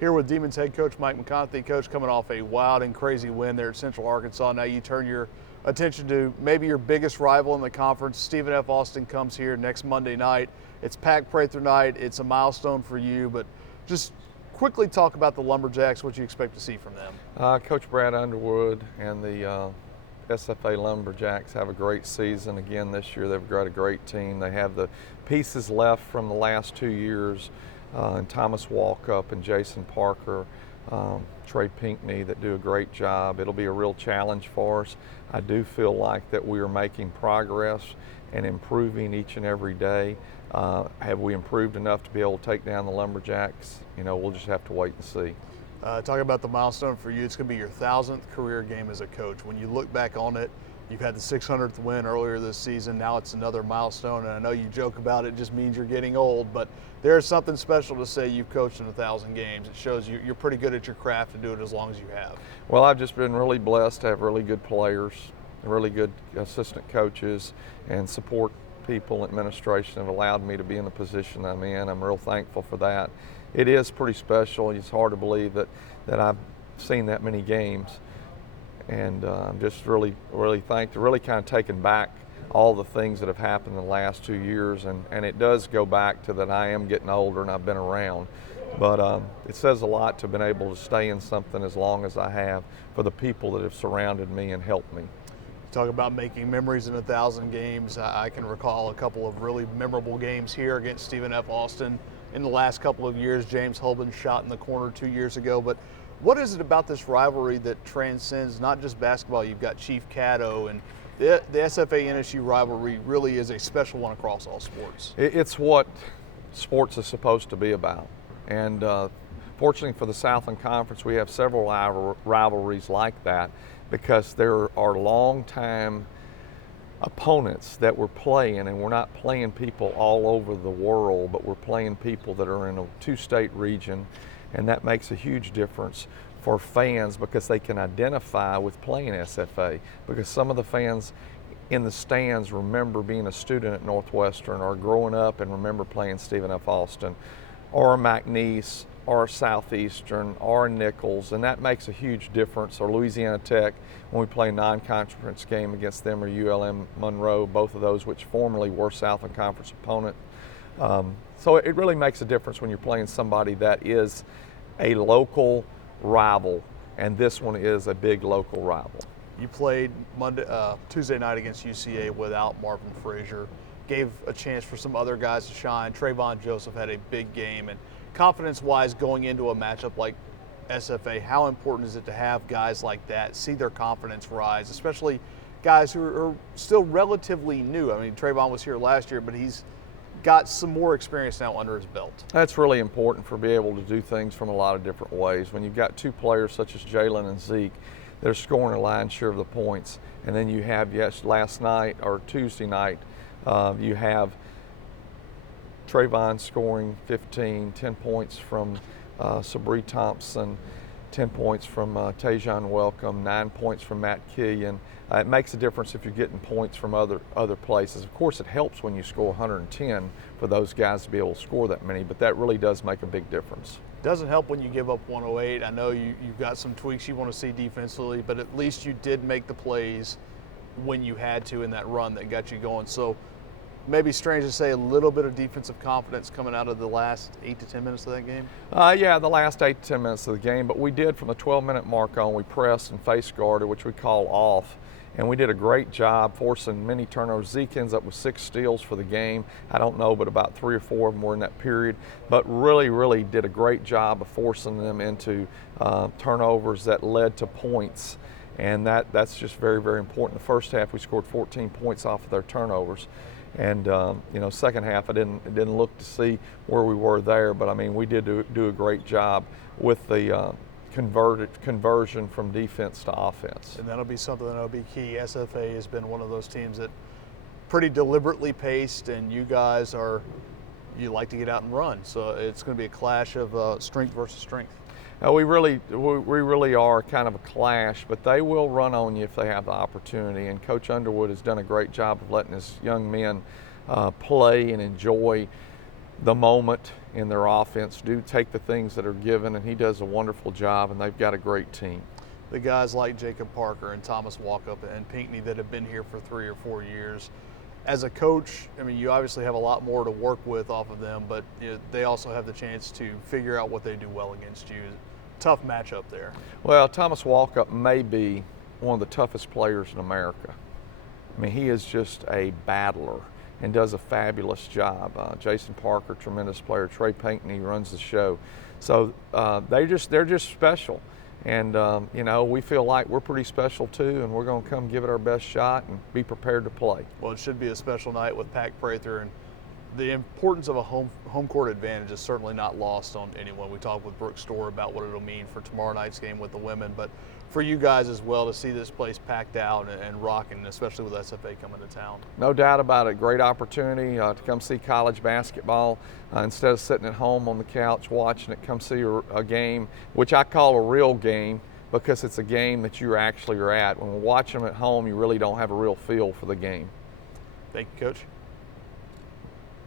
Here with Demons head coach Mike McConathy. Coach, coming off a wild and crazy win there at Central Arkansas. Now you turn your attention to maybe your biggest rival in the conference. Stephen F. Austin comes here next Monday night. It's Pack Prather night. It's a milestone for you, but just quickly talk about the Lumberjacks, what you expect to see from them. Coach Brad Underwood and the SFA Lumberjacks have a great season again this year. They've got a great team. They have the pieces left from the last 2 years, and Thomas Walkup and Jason Parker, Trey Pinckney, that do a great job. It'll be a real challenge for us. I do feel like that we are making progress and improving each and every day. Have we improved enough to be able to take down the Lumberjacks? You know, we'll just have to wait and see. Talking about the milestone for you, it's going to be your 1,000th career game as a coach. When you look back on it, you've had the 600th win earlier this season. Now it's another milestone, and I know you joke about it just means you're getting old, but there's something special to say you've coached in 1,000 games. It shows you're pretty good at your craft to do it as long as you have. Well, I've just been really blessed to have really good players, really good assistant coaches, and support people, administration have allowed me to be in the position I'm in. I'm real thankful for that. It is pretty special. It's hard to believe that I've seen that many games. And I'm just really thankful, really kind of taken back all the things that have happened in the last 2 years. And it does go back to that I am getting older and I've been around. But it says a lot to have been able to stay in something as long as I have for the people that have surrounded me and helped me. Talk about making memories in 1,000 games. I can recall a couple of really memorable games here against Stephen F. Austin. In the last couple of years, James Holben shot in the corner 2 years ago. But what is it about this rivalry that transcends not just basketball? You've got Chief Caddo, and the SFA NSU rivalry really is a special one across all sports. It's what sports is supposed to be about. And fortunately for the Southland Conference, we have several rivalries like that because there are long-time opponents that we're playing, and we're not playing people all over the world, but we're playing people that are in a two-state region, and that makes a huge difference for fans because they can identify with playing SFA, because some of the fans in the stands remember being a student at Northwestern or growing up and remember playing Stephen F. Austin or McNeese or Southeastern or Nichols, and that makes a huge difference. Or Louisiana Tech, when we play a non-conference game against them, or ULM Monroe, both of those which formerly were Southland Conference opponent. So it really makes a difference when you're playing somebody that is a local rival, and this one is a big local rival. You played Tuesday night against UCA without Marvin Frazier, gave a chance for some other guys to shine. Trayvon Joseph had a big game, and confidence-wise going into a matchup like SFA, how important is it to have guys like that, see their confidence rise, especially guys who are still relatively new? I mean, Trayvon was here last year, but he's got some more experience now under his belt. That's really important for being able to do things from a lot of different ways. When you've got two players such as Jalen and Zeke, they're scoring a lion's share of the points. And then you have, last night or Tuesday night, you have Trayvon scoring 10 points from Sabri Thompson, 10 points from Tajon Welcome, 9 points from Matt Killian. It makes a difference if you're getting points from other places. Of course, it helps when you score 110 for those guys to be able to score that many, but that really does make a big difference. Doesn't help when you give up 108. I know you've got some tweaks you want to see defensively, but at least you did make the plays when you had to in that run that got you going. So maybe strange to say a little bit of defensive confidence coming out of the last 8 to 10 minutes of that game? Yeah, the last 8 to 10 minutes of the game, but we did from the 12-minute mark on, we pressed and face guarded, which we call off, and we did a great job forcing many turnovers. Zeke ends up with 6 steals for the game. I don't know, but about 3 or 4 of them were in that period, but really did a great job of forcing them into turnovers that led to points, and that's just very important. The first half, we scored 14 points off of their turnovers. And second half, I didn't look to see where we were there, but I mean, we did do a great job with the conversion from defense to offense. And that'll be something that'll be key. SFA has been one of those teams that pretty deliberately paced, and you guys you like to get out and run. So it's going to be a clash of strength versus strength. We really are kind of a clash, but they will run on you if they have the opportunity. And Coach Underwood has done a great job of letting his young men play and enjoy the moment in their offense do take the things that are given, and he does a wonderful job, and they've got a great team. The guys like Jacob Parker and Thomas Walkup and Pinckney that have been here for 3 or 4 years. As a coach, I mean, you obviously have a lot more to work with off of them, but they also have the chance to figure out what they do well against you. Tough matchup there. Well, Thomas Walkup may be one of the toughest players in America. I mean, he is just a battler and does a fabulous job. Jason Parker, tremendous player. Trey Pinckney runs the show. So they're just special. And, we feel like we're pretty special too, and we're going to come give it our best shot and be prepared to play. Well, it should be a special night with Pack Prather, and the importance of a home court advantage is certainly not lost on anyone. We talked with Brooke Storr about what it'll mean for tomorrow night's game with the women, but for you guys as well to see this place packed out and rocking, especially with SFA coming to town. No doubt about it. Great opportunity to come see college basketball instead of sitting at home on the couch watching it. Come see a game, which I call a real game, because it's a game that you actually are at. When we watch them at home, you really don't have a real feel for the game. Thank you, Coach.